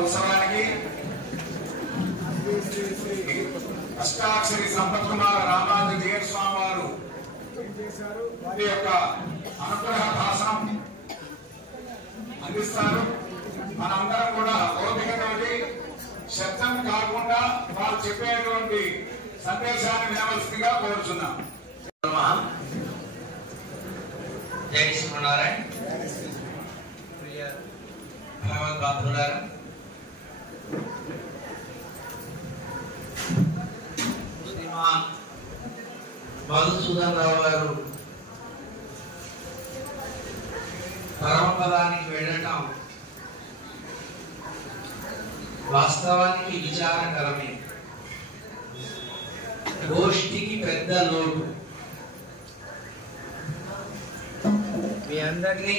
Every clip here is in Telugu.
ఉత్సవానికి అష్టాక్షరి సంపత్ కుమార్ రామాజు జీఎన్ స్వామి వారు వారి యొక్క అనుగ్రహ భాషణం అందిస్తారు. మనందరం కూడా ఓపికతోటి శబ్దం కాకుండా వారు చెప్పేటువంటి సందేశాన్ని వినవలసిందిగా కోరుచున్నాం. జై శ్రీమన్నారాయణ. ప్రియ భగవద్బంధువులారా, శ్రీమాన్ మధుసూదన్ రావు గారు పరమపదానికి వెళ్ళటం వాస్తవానికి విచారకరమే. గోష్ఠికి పెద్ద లోటు. మీ అందరినీ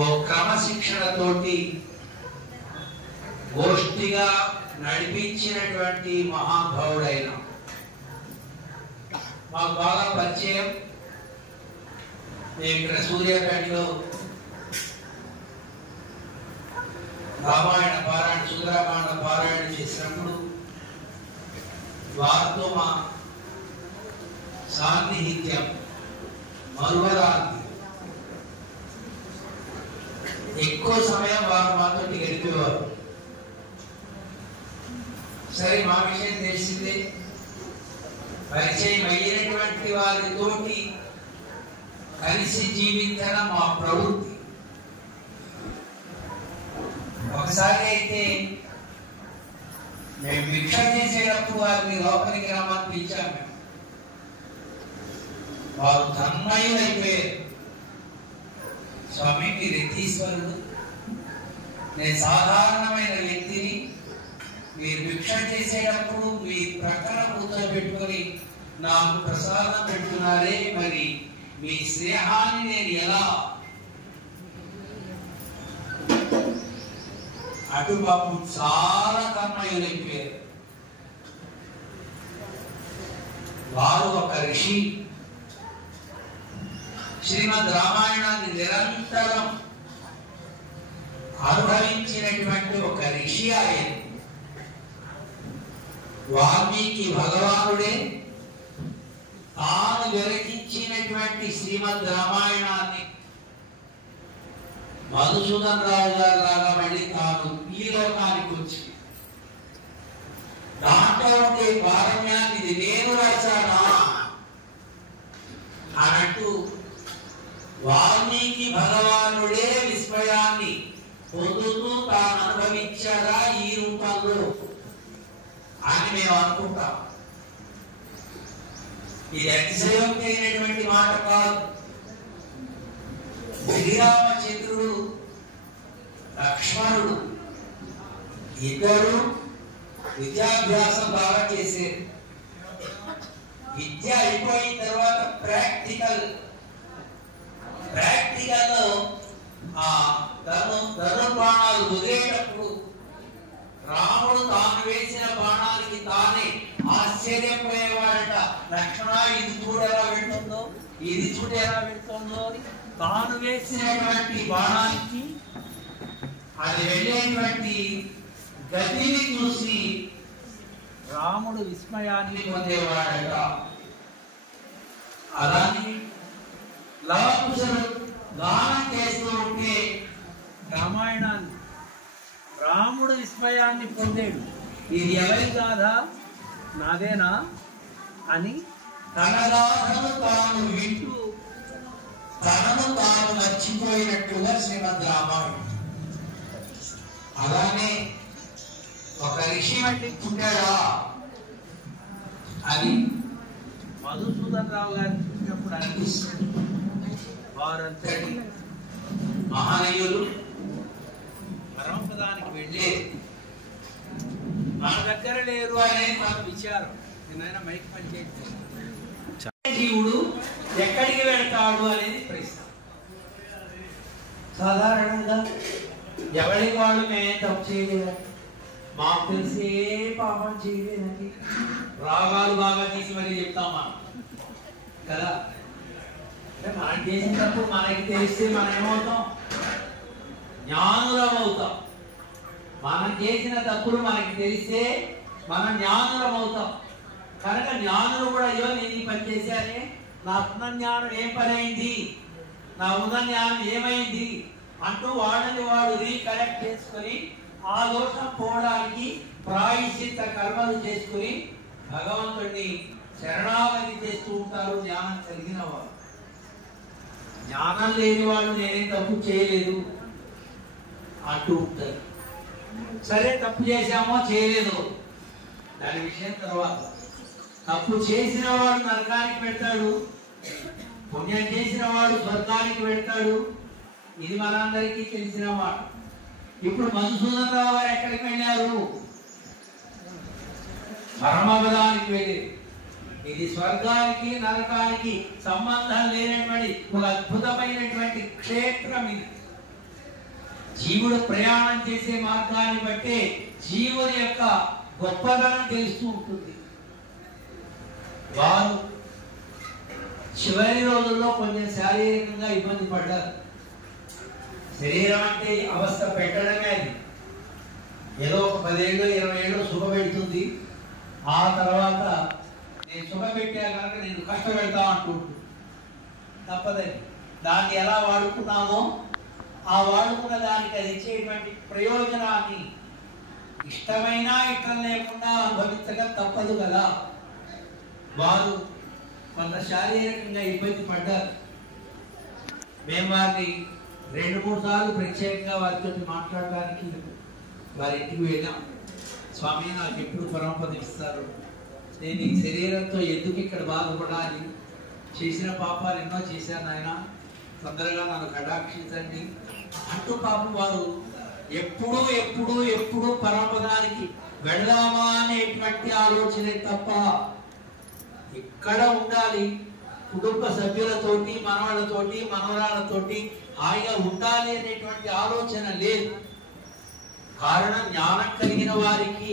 ఓ క్రమశిక్షణతోటి గోష్ఠిగా నడిపించినటువంటి మహాభావుడైన మాకు బాగా పరిచయం. నేను ఇక్కడ సూర్యాపేటలో రామాయణ పారాయణ సుందరకాండ పారాయణ చేసినప్పుడు వారితో మా సాన్నిహిత్యం మరువరాంతి. ఎక్కువ సమయం వారు మాతో గడిపేవారు. సరే, మా విషయం తెలిసిందే. పరిచయం అయినటువంటి వారితోటి కలిసి జీవించడం మా ప్రవృత్తి. ఒకసారి అయితే మేము భిక్ష చేసేటప్పుడు వారిని లోపలికి రమ్మని పిలిచాము. మేము వారు తన్మయులైపోయారు. స్వామి, మీరు యతీశ్వరుడు, నేను సాధారణమైన వ్యక్తిని. మీరు భిక్ష చేసేటప్పుడు మీ ప్రక్కన కూర్చోబెట్టుకొని నాకు ప్రసాదం పెడుతున్నారే, మరి మీ స్నేహాన్ని నేను ఎలా అటు పాపం చాలా తన్మయులైపోయారు. వారు ఒక ఋషి. శ్రీమద్ రామాయణాన్ని నిరంతరం అనుభవించినటువంటి ఒక ఋషి ఆయన. వాల్మీకి భగవానుడే తాను విరచించినటువంటి శ్రీమద్ రామాయణాన్ని మధుసూదన్ రావు గారు లాగా మళ్ళీ తాను ఈ లోకానికి వచ్చి దాంట్లో ఉండే పారమ్యాన్ని ఇది నేను రాశానా అన్నట్టు వాల్మీకి భగవానుడే విస్మయాన్ని పొందుతూ తాను అనుభవించారా ఈ రూపంలో అని మేము అనుకుంటాం. ఇది అతిశయోక్తి అయినటువంటి మాట కాదు. శ్రీరామచంద్రుడు, లక్ష్మణుడు ఇద్దరు విద్యాభ్యాసం బాగా చేశారు. విద్య అయిపోయిన తర్వాత ప్రాక్టికల్ లో ఆ ధనుర్బాణాలు వదిలేటప్పుడు రాముడు తాను వేసిన బాణానికి తానే ఆశ్చర్యపోయేవాడట. లక్ష్మణ, ఇది చూడు ఎలా వెళ్తుందో, ఇది చూడు ఎలా వెళ్తుందో అని తాను వేసినటువంటి బాణానికి అది వెళ్ళేటువంటి గతిని చూసి రాముడు విస్మయాన్ని పొందేవాడట. అలానే లవకుశుడు గానం చేస్తూ ఉంటే రామాయణాన్ని రాముడు విస్మయాన్ని పొందాడు. ఇది ఎవరి గాథ, నాదేనా అని తన గాథను తాను వింటూ తనను తాను మర్చిపోయినట్టుగా శ్రీమద్ రామాయణం. అలానే ఒక ఋషి వంటి పుట్టాడా అని మధుసూదన్ రావు గారిని చూసినప్పుడు అనిపిస్తుంది. వారంతటి మహనీయులు పరమపదానికి వెళ్ళే మన దగ్గర లేరు అనేది మన విచారం. నేనైనా మైక్ పనిచేసి జీవుడు ఎక్కడికి వెళ్తాడు అనేది ప్రశ్న. సాధారణంగా ఎవరికి వాళ్ళు మేమేం తప్పు చేయలేదు, మాకు తెలిసే పాపం చేయలేదని రాగాలు బాగా తీసి మరీ చెప్తామా కదా. అంటే మనం చేసిన తప్పు మనకి తెలిస్తే మనం ఏమవుతాం, జ్ఞానులం అవుతాం. మనం చేసిన తప్పులు మనకి తెలిస్తే మనం జ్ఞానులం అవుతాం. కనుక జ్ఞానులు కూడా అయ్యో నేను ఈ పని చేశానే, నా ఉన్న జ్ఞానం ఏం పని అయింది, నా ఉన్న జ్ఞానం ఏమైంది అంటూ వాడిని వాడు రీకలెక్ట్ చేసుకుని ఆ దోషం పోవడానికి ప్రాయశ్చిత్త కర్మలు చేసుకుని భగవంతుడిని శరణాగతి చేస్తూ ఉంటారు జ్ఞానం కలిగిన వారు. జ్ఞానం లేని వాళ్ళు నేనేం తప్పు చేయలేదు అంటూ ఉంటారు. సరే తప్పు చేశామో చేయలేదు దాని విషయం తర్వాత. తప్పు చేసిన వాడు నరకానికి పెడతాడు, పుణ్యం చేసిన వాడు స్వర్గానికి పెడతాడు. ఇది మనందరికీ తెలిసిన మాట. ఇప్పుడు మధుసూదన్ రావు గారు ఎక్కడికి వెళ్ళారు? పరమపదానికి వెళ్ళి. ఇది స్వర్గానికి నరకానికి సంబంధం లేనటువంటి ఒక అద్భుతమైనటువంటి క్షేత్రం. ఇది జీవుడు ప్రయాణం చేసే మార్గాన్ని బట్టే జీవుని యొక్క గొప్పతనం తెలుస్తూ ఉంటుంది. వారు చివరి రోజుల్లో కొంచెం శారీరకంగా ఇబ్బంది పడ్డారు. శరీరం అంటే అవస్థ పెట్టడమే. అది ఏదో ఒక 10 ఏళ్ళు 20 ఏళ్ళు సుఖ పెడుతుంది. ఆ తర్వాత నేను సుఖ పెట్టా కనుక నేను కష్టపెడతా అంటుంటుంది. తప్పదండి. దాన్ని ఎలా వాడుకున్నామో ఆ వాడుకున్న దానికి అది ఇచ్చేటువంటి ప్రయోజనాన్ని ఇష్టమైనా ఇష్టం లేకుండా అనుభవించగా తప్పదు కదా. వారు కొంత శారీరకంగా ఇబ్బంది పడ్డారు. మేము వారిని 2-3 సార్లు ప్రత్యేకంగా వారితో మాట్లాడడానికి వారి ఇంటికి వెళ్ళాం. స్వామి నాకు ఎప్పుడు పరమపద ఇస్తారు, నేను ఈ శరీరంతో ఎందుకు ఇక్కడ బాధపడాలి, చేసిన పాపాలు ఎన్నో చేశాను ఆయన, తొందరగా నన్ను కటాక్షించండి అంటూ పాపం వారు ఎప్పుడు ఎప్పుడు ఎప్పుడు పరమపదానికి వెళ్దామా అనేటువంటి ఆలోచనే తప్ప ఇక్కడ ఉండాలి, కుటుంబ సభ్యులతోటి మనవాళ్ళతోటి మనవరాళ్ళతోటి హాయిగా ఉండాలి అనేటువంటి ఆలోచన లేదు. కారణం జ్ఞానం కలిగిన వారికి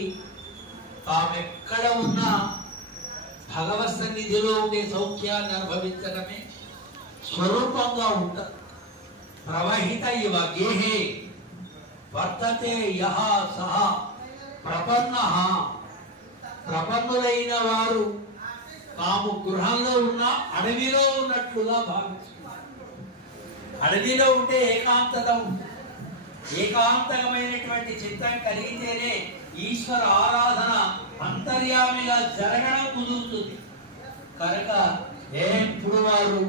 తామెక్కడ ఉన్నా భగవత్ సన్నిధిలో ఉండే సౌఖ్యాన్ని అనుభవించడమే స్వరూపంగా ఉంటారు. ప్రవహిత ఇవ గేహే వర్తతే యహ సహ ప్రపన్నః. ప్రపన్నులైన వారు తాము గృహంలో ఉన్న అడవిలో ఉన్నట్లుగా భావిస్తున్నారు. అడవిలో ఉంటే ఏకాంతత ఉంటుంది. ఏకాంతమైనటువంటి చిత్తం కలిగితేనే ఈశ్వర ఆరాధన అంతర్యామిగా జరగడం కుదురుతుంది. కనుక ఎప్పుడు వారు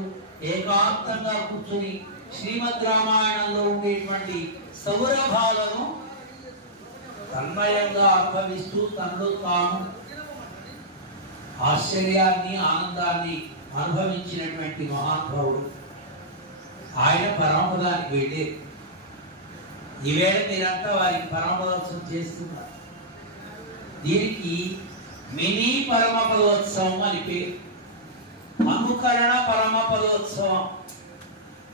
ఏకాంతంగా కూర్చుని శ్రీమద్ రామాయణంలో ఉండేటువంటి సౌరభాలను తన్మయంగా అనుభవిస్తూ తనలో తాను ఆశ్చర్యాన్ని ఆనందాన్ని అనుభవించినటువంటి మహానుభావుడు. ఆయన పరమపదానికి వెళ్ళే ఈవేళ మీరంతా వారికి పరమపదోత్సవం చేస్తున్నారు. దీనికి మినీ పరమపదోత్సవం అని పేరు. అనుకరణ పరమపదోత్సవం.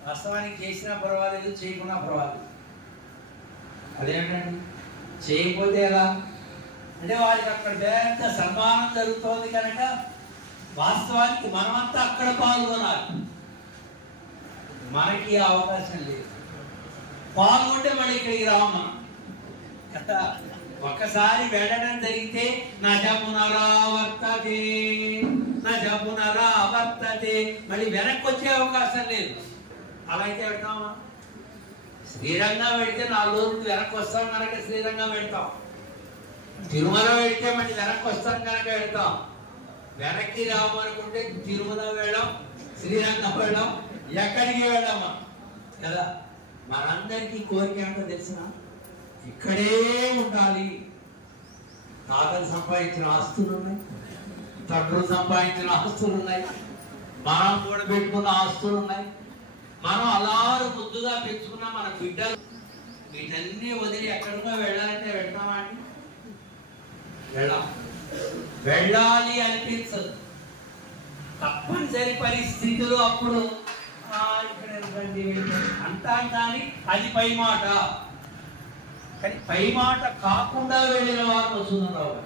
వాస్తవానికి చేసినా పర్వాలేదు, చేయకున్నా పర్వాలేదు. అదేంటండి చేయకపోతే ఎలా అంటే వారికి అక్కడ పెద్ద సన్మానం జరుగుతోంది కనుక వాస్తవానికి మనమంతా అక్కడ పాల్గొనాలి. మనకి అవకాశం లేదు. పాల్గొంటే మళ్ళీ ఇక్కడికి రాము మనం కదా. ఒకసారి వెళ్ళడం జరిగితే నజపునరావర్తతే నజపునరావర్తతే, మళ్ళీ వెనక్కి వచ్చే అవకాశం లేదు. అలా అయితే వెళ్తామా? శ్రీరంగం వెళితే 4 రోజులు వెనక్కి వస్తాం కనుక శ్రీరంగం వెళ్తాం. తిరుమల వెళితే మళ్ళీ వెనక్కి వస్తాం కనుక వెళ్తాం. వెనక్కి రావాలనుకుంటే తిరుమల వెళ్ళాం, శ్రీరంగం వెళ్ళాం, ఎక్కడికి వెళ్ళామా కదా. మనందరికీ కోరిక ఏమిటో తెలిసిన ఇక్కడే ఉండాలి. తాతలు సంపాదించిన ఆస్తులు ఉన్నాయి, తండ్రులు సంపాదించిన ఆస్తులు ఉన్నాయి, మనం కూడా పెట్టుకున్న ఆస్తులు ఉన్నాయి, మనం అలారు ముద్దుగా పెంచుకున్న మన బిడ్డలు. వీటన్నీ వదిలి ఎక్కడికో వెళ్ళాలంటే వెళ్తామా అండి? వెళ్ళాలి అనిపించదు. తప్పనిసరి పరిస్థితులు అప్పుడు అంటాం కానీ అది పై మాట. కానీ పై మాట కాకుండా వెళ్ళిన వారు వస్తున్నారావు.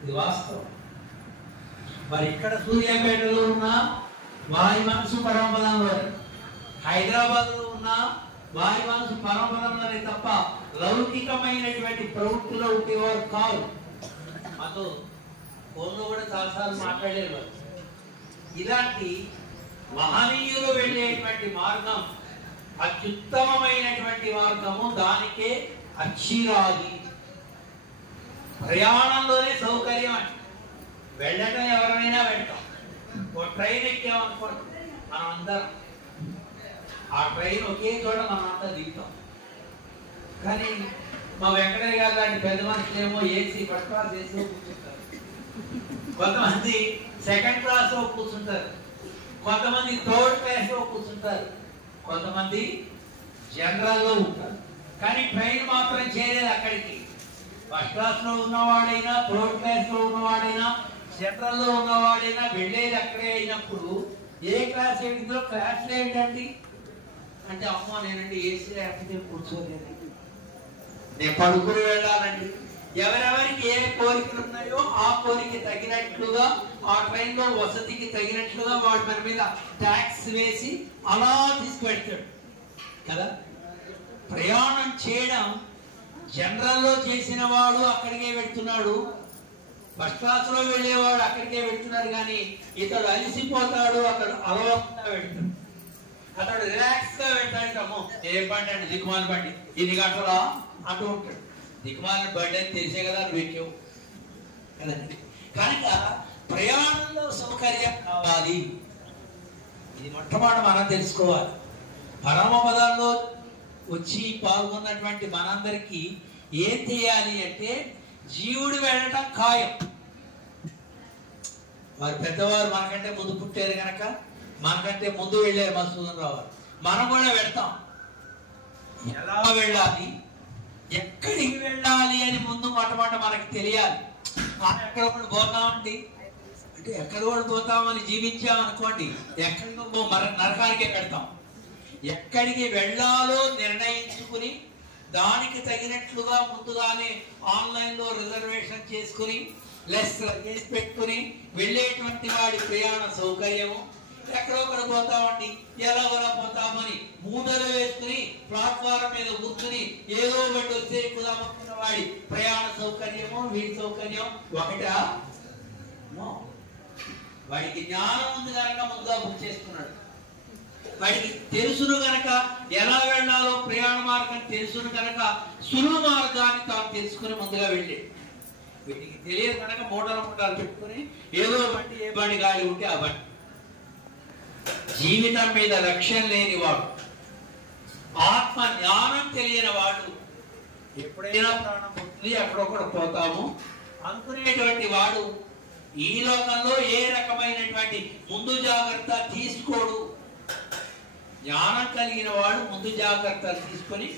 ఇది వాస్తవం. మరి ఇక్కడ సూర్యాపేటలో ఉన్న వారి మనసు పరమపదంలో, హైదరాబాద్ లో ఉన్న వారి మనసు పరమపదంలోనే తప్ప లౌకికమైనటువంటి ప్రవృత్తిలో ఉండేవారు కాదు. మాతో ఫోన్లో కూడా చాలాసార్లు మాట్లాడేవారు. ఇలాంటి మహనీయులు వెళ్ళేటువంటి మార్గం అత్యుత్తమమైనటువంటి మార్గము. దానికే అచ్చిరాది. ప్రయాణంలోనే సౌకర్యం అంటే వెళ్ళటం ఎవరైనా వెళ్తాం. ఓ ట్రైన్ ఎక్కామనుకోండి, మనం అందరం ఆ ట్రైన్ ఒకే చోట మనం అంతా దిగుతాం. కానీ మా వెంకటయ్య గారు లాంటి పెద్ద మనుషులు ఏమో ఏసీ ఫస్ట్ క్లాస్ ఏసీ కూర్చుంటారు, కొంతమంది సెకండ్ క్లాస్ లో కూర్చుంటారు, కొంతమంది థర్డ్ క్లాస్ లో కూర్చుంటారు, కొంతమంది జనరల్ లో ఉంటారు. కానీ ట్రైన్ మాత్రం చేరేది అక్కడికి. ఫస్ట్ క్లాస్ లో ఉన్నవాడైనా, థర్డ్ క్లాస్ లో ఉన్నవాడైనా, జనరల్ లో ఉన్నవాడైనా వెళ్ళేది అక్కడే అయినప్పుడు ఏ క్లాస్ ఏంటిదో క్లాస్ ఏంటండి అంటే, అమ్మ నేనండి ఏసీ లేకపోతే కూర్చోలేదు, నేను పడుకుని వెళ్ళాలండి. ఎవరెవరికి ఏ కోరికలు ఉన్నాయో ఆ కోరిక తగినట్లుగా ఆ ట్రైన్ లో వసతికి తగినట్లుగా వాడు మన మీద ట్యాక్స్ వేసి అలా తీసుకువెళ్తాడు కదా. ప్రయాణం చేయడం జనరల్లో చేసిన వాడు అక్కడికే వెళ్తున్నాడు, ఫస్ట్ క్లాస్ లో వెళ్ళేవాడు అక్కడికే వెళ్తున్నాడు. కానీ ఇతడు అలసిపోతాడు, అతడు అలవకుండా వెళ్తాడు, అతడు రిలాక్స్ గా వెళ్తాడు. ఏం బండి అండి, దిక్కుమాల బండి, ఇన్ని గంటలా అంటూ ఉంటాడు. దిక్కుమాలిన బండి అని తెలిసే కదా నువ్వు ఎక్కావు కదండి. కనుక ప్రయాణంలో సౌకర్యం కావాలి. ఇది మొట్టమొదటి మనం తెలుసుకోవాలి. పరమపదంలో వచ్చి పాల్గొన్నటువంటి మనందరికీ ఏం చేయాలి అంటే, జీవుడు వెళ్ళటం ఖాయం. వారి పెద్దవారు మనకంటే ముందు పుట్టారు కనుక మనకంటే ముందు వెళ్ళారు మధుసూదన్ రావు. మనం కూడా వెళ్తాం. ఎలా వెళ్ళాలి, ఎక్కడికి వెళ్ళాలి అని ముందు మొట్టమొదట మనకి తెలియాలి. మనం ఎక్కడ కూడా పోతామండి అంటే, ఎక్కడ కూడా పోతామని జీవించామనుకోండి, ఎక్కడికో నరకానికే పెడతాం. ఎక్కడికి వెళ్ళాలో నిర్ణయించుకుని దానికి తగినట్లుగా ముందుగానే ఆన్లైన్ లో రిజర్వేషన్ చేసుకుని లెస్ లగేజ్ పెట్టుకుని వెళ్ళేటువంటి వాడి ప్రయాణ సౌకర్యము. ఎక్కడొక్కడ పోతామండి, ఎలాగోలా పోతామని మూటలు వేసుకుని ప్లాట్ఫారం మీద కూర్చుని ఏదో బండి వస్తే కుదామనుకున్న వాడి ప్రయాణ సౌకర్యము, వీడి సౌకర్యం ఒకటా? వాడికి జ్ఞానం ఉంది కనుక ముందుగా బుక్ చేసుకున్నాడు. వాడికి తెలుసును గనక ఎలా వెళ్ళాలో ప్రయాణ మార్గం తెలుసును కనుక సులువు మార్గాన్ని తాను తెలుసుకుని ముందుగా వెళ్ళి, వీటికి తెలియదు కనుక మూటలు పెట్టుకుని ఏదో బండి, ఏ బండి గాలి ఉంటే ఆ బండి. జీవితం మీద లక్ష్యం లేని వాడు, ఆత్మ జ్ఞానం తెలియని వాడు, ఎప్పుడైనా ప్రాణం పుట్టింది ఎక్కడొక్కడ పోతాము అనుకునేటువంటి వాడు ఈ లోకంలో ఏ రకమైనటువంటి ముందు జాగ్రత్త తీసుకోడు. జ్ఞానం కలిగిన వాడు ముందు జాగ్రత్తలు తీసుకొని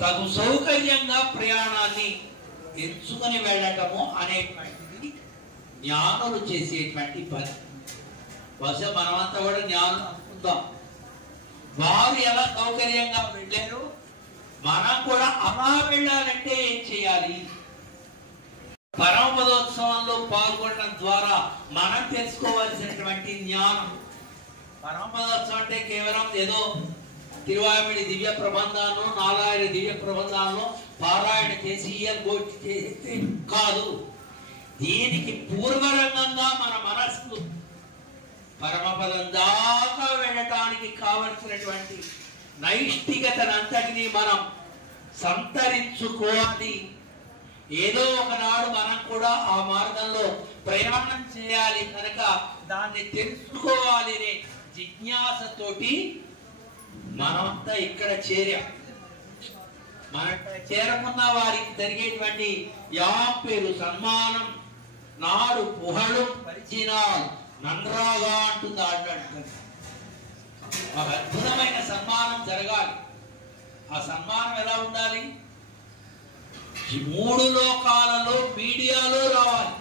తగు సౌకర్యంగా ప్రయాణాన్ని ఎంచుకొని వెళ్ళటము అనేటువంటిది జ్ఞానులు చేసేటువంటి పని. బహుశా మనమంతా కూడా జ్ఞానం అనుకుందాం. వారు ఎలా సౌకర్యంగా వెళ్ళారు, మనం కూడా అలా వెళ్ళాలంటే ఏం చేయాలి? పరమపదోత్సవంలో పాల్గొనడం ద్వారా మనం తెలుసుకోవాల్సినటువంటి జ్ఞానం. పరమపదోత్సవం అంటే కేవలం ఏదో తిరువామిడి దివ్య ప్రబంధాలను, నారాయణ దివ్య ప్రబంధాలను పారాయణ చేసి చేస్తే కాదు. దీనికి పూర్వరంగంగా మన మనస్సు పరమపదం దాకా వెళ్ళటానికి కావలసినటువంటి నైష్టికతనంతటినీ మనం సంతరించుకోవాలి. ఏదో ఒకనాడు మనం కూడా ఆ మార్గంలో ప్రయాణం చేయాలి కనుక దాన్ని తెలుసుకోవాలి అనే జిజ్ఞాసతోటి మనమంతా ఇక్కడ చేరాం. మన చేరకున్న వారికి జరిగేటువంటి యాపేరు సన్మానం నాడు పుహళు పరిచినాల్ నంద్రాగా అంటుంది. అంటాడు ఒక అద్భుతమైన సన్మానం జరగాలి. ఆ సన్మానం ఎలా ఉండాలి? ఈ మూడు లోకాలలో మీడియాలో రావాలి.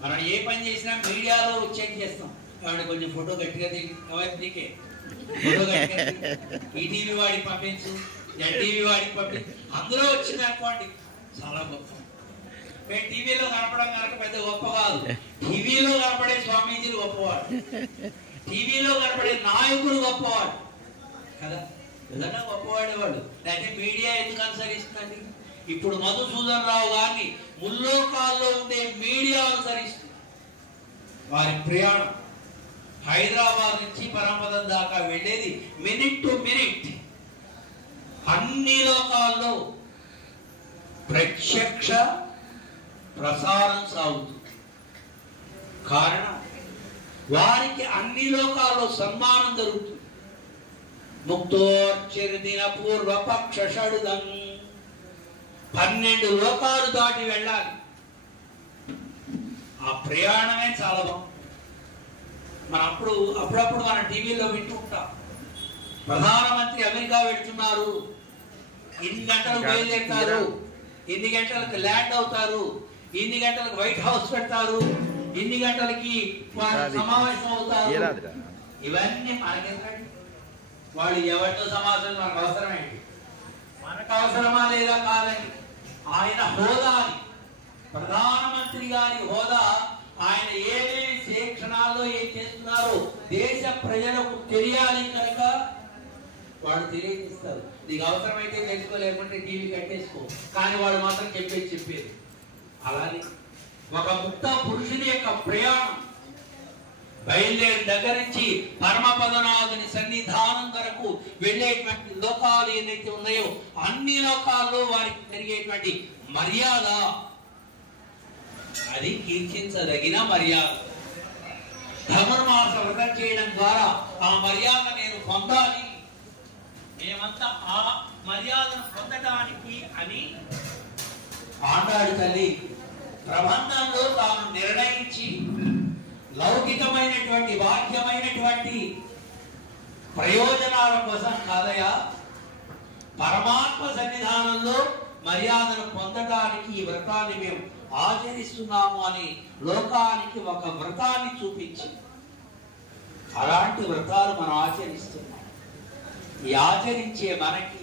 మనం ఏ పని చేసినా మీడియాలో వచ్చేది చేస్తాం. కాబట్టి కొంచెం ఫోటో గట్టిగా నీకే ఫోటో గట్టిగా ఈటీవీ వాడికి పంపించు, ఎన్టీవీ వాడికి పంపించు, అందులో వచ్చింది అనుకోండి చాలా గొప్ప. మేము టీవీలో కనపడం కనుక పెద్ద గొప్ప కాదు. టీవీలో కనపడే స్వామీజీలు గొప్పవాడు, టీవీలో కనపడే నాయకులు గొప్పవాడు కదా. నిజంగా గొప్పవాడేవాళ్ళు. లేకపోతే మీడియా ఎందుకు అనుసరిస్తుందండి? ఇప్పుడు మధుసూదన్ రావు గారిని ముల్లోకాల్లో ఉండే మీడియా అనుసరిస్తుంది. వారి ప్రయాణం హైదరాబాద్ నుంచి పరమపదం దాకా వెళ్ళేది మినిట్ టు మినిట్. అన్ని లోకాల్లో ప్రత్యక్ష ప్రసారం సాగుతుంది. కారణం వారికి అన్ని లోకాల్లో సన్మానం జరుగుతుంది. ముక్తోర్చరిదిన పూర్వపక్ష షడుదం 12 లోకాలు దాటి వెళ్ళాలి. ఆ ప్రయాణమే చాలా బాగుంది. మనం అప్పుడప్పుడు మన టీవీలో వింటూ ఉంటాం, ప్రధానమంత్రి అమెరికా వెళ్తున్నారు, ఇన్ని గంటలకు బయలుదేరుతారు, ఇన్ని గంటలకు ల్యాండ్ అవుతారు, ఇన్ని గంటలకు వైట్ హౌస్ పెడతారు, ఇన్ని గంటలకి సమావేశం అవుతారు. ఇవన్నీ మనకెందుకండి? వాళ్ళు ఎవరితో సమావేశం మనకు అవసరమేంటి? మనకు అవసరమా లేదా కాదండి. ఆయన హోదాని, ప్రధానమంత్రి గారి హోదా, ఆయన ఏమేమి క్షణాల్లో ఏం చేస్తున్నారో దేశ ప్రజలకు తెలియాలి కనుక వాళ్ళు తెలియజేస్తారు. నీకు అవసరమైతే తెలుసుకోలేకుంటే టీవీ కట్టేసుకో, కానీ వాడు మాత్రం చెప్పేది. అలానే ఒక ముక్త పురుషుని యొక్క ప్రయాణం బయలుదేరి దగ్గర నుంచి పరమపదనాథుని సన్నిధానం వరకు వెళ్ళేటువంటి లోకాలు ఏదైతే ఉన్నాయో అన్ని లోకాల్లో వారికి జరిగేటువంటి మర్యాద, అది కీర్తించదగిన మర్యాద. ధనుర్మాస వ్రతం చేయడం ద్వారా ఆ మర్యాద నేను పొందాలి, మేమంతా ఆ మర్యాదను పొందడానికి అని ఆండాడు తల్లి ప్రబంధంలో తాను నిర్ణయించి లౌకికమైనటువంటి బాహ్యమైనటువంటి ప్రయోజనాల కోసం కాదయా, పరమాత్మ సన్నిధానంలో మర్యాదను పొందడానికి ఈ వ్రతాన్ని మేము ఆచరిస్తున్నాము అని లోకానికి ఒక వ్రతాన్ని చూపించి, అలాంటి వ్రతాలు మనం ఆచరిస్తున్నాం. ఈ ఆచరించే మనకి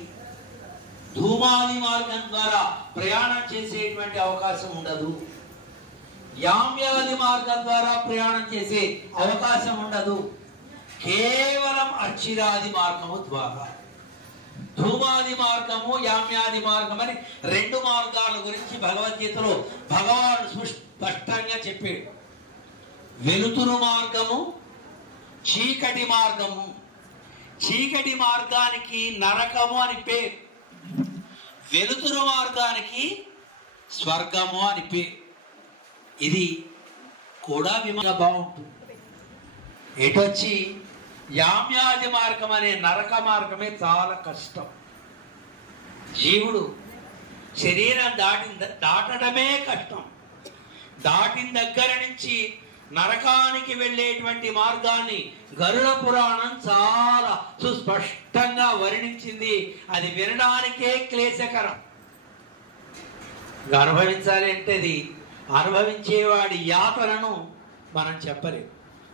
ధూమాది మార్గం ద్వారా ప్రయాణం చేసేటువంటి అవకాశం ఉండదు, యామ్యాది మార్గం ద్వారా ప్రయాణం చేసే అవకాశం ఉండదు. కేవలం అచ్చిరాది మార్గము ద్వారా, ధూమాది మార్గము యామ్యాది మార్గం అని 2 మార్గాల గురించి భగవద్గీతలో భగవానుడు స్పష్టంగా చెప్పాడు. వెలుతురు మార్గము, చీకటి మార్గము. చీకటి మార్గానికి నరకము అని పేరు, వెలుతురు మార్గానికి స్వర్గము అని పేరు. ఇది కూడా విమానంగా బాగుంటుంది. ఎటొచ్చి యామ్యాది మార్గం అనే నరక మార్గమే చాలా కష్టం. జీవుడు శరీరం దాటడమే కష్టం. దాటిన దగ్గర నుంచి నరకానికి వెళ్ళేటువంటి మార్గాన్ని గరుడ పురాణం చాలా సుస్పష్టంగా వర్ణించింది. అది వినడానికే క్లేశకరం. అనుభవించాలి అంటే అది అనుభవించేవాడి యాతనను మనం చెప్పలేము.